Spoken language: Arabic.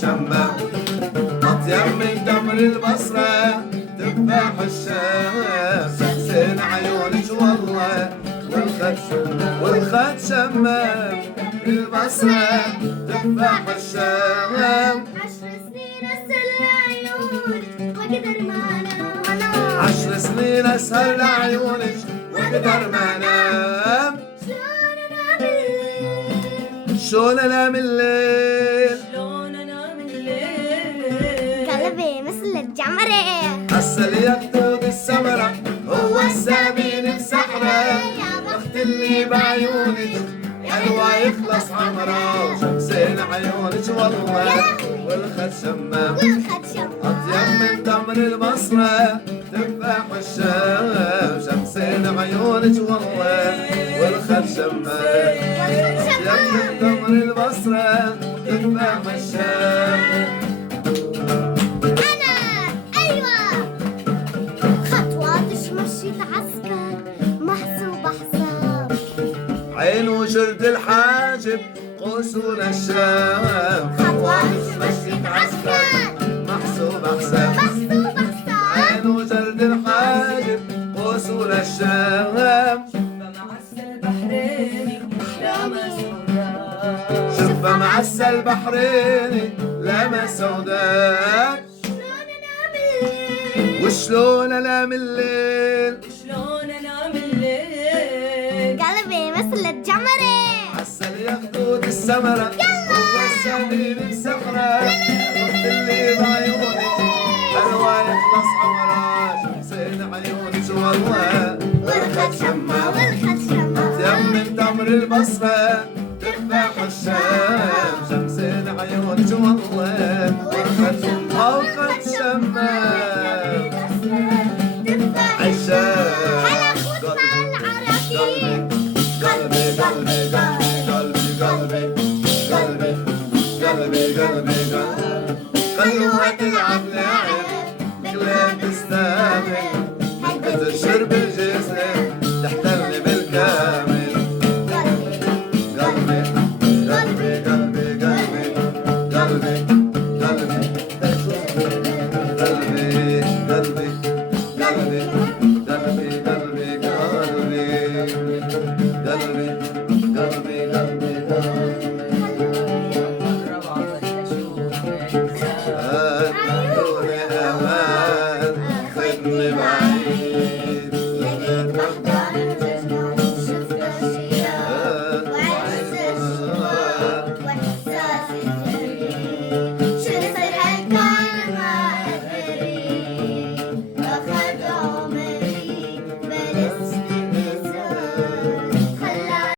شمام، أطيب من تمر البصرة تفاح الشام، شمسين عيونك والله والخد شمام، البصرة تفاح الشام. 10 سنين أسهل لعيونك وأقدر ما أنام. 10 سنين أسهر لعيونك وأقدر ما أنام. شلون أنام الليل، شلون أنام الليل، قلبي مثل الجمرة، عسل يخطوط السمرة، هو السابين بسحرة، وقت اللي بعيونك حلوة يخلص عمره، شمسين عيونك والله والخد شمام، أطيب من تمر البصرة تفاح الشام، شمسين عيونك والله والخد شمام، أطيب من تمر البصرة تفاح الشام. عين وجرد الحاجب قوسون الشام، خطوات مشيت عسكر محسوب حساب، عين وجرد الحاجب قوسون الشام، شفة معسى البحريني لما سوداء، وشلون انام الليل، شلون انام الليل، قلبي مثل الجمرة، عسل يخطوط السمرة، هو السمين بسحرة، وقت اللي بعيونك حلوة يخلص عمره، شمسين عيونك والله والخد شمام، أطيب من تمر البصرة تفاح الشام، شمسين عيونك والله والخد شمام. هلا اخوتنا العراقيل، قلبي قلبي قلبي قلبي قلبي قلبي قلبي قلبي خلوها تلعب لعب قلبي تستاهل، هكذا الشرب الجسم تحتل بالكامل، قلبي قلبي قلبي قلبي قلبي قلبي قلبي قلبي قلبي قلبي قلبي قلبي قلبي قلبي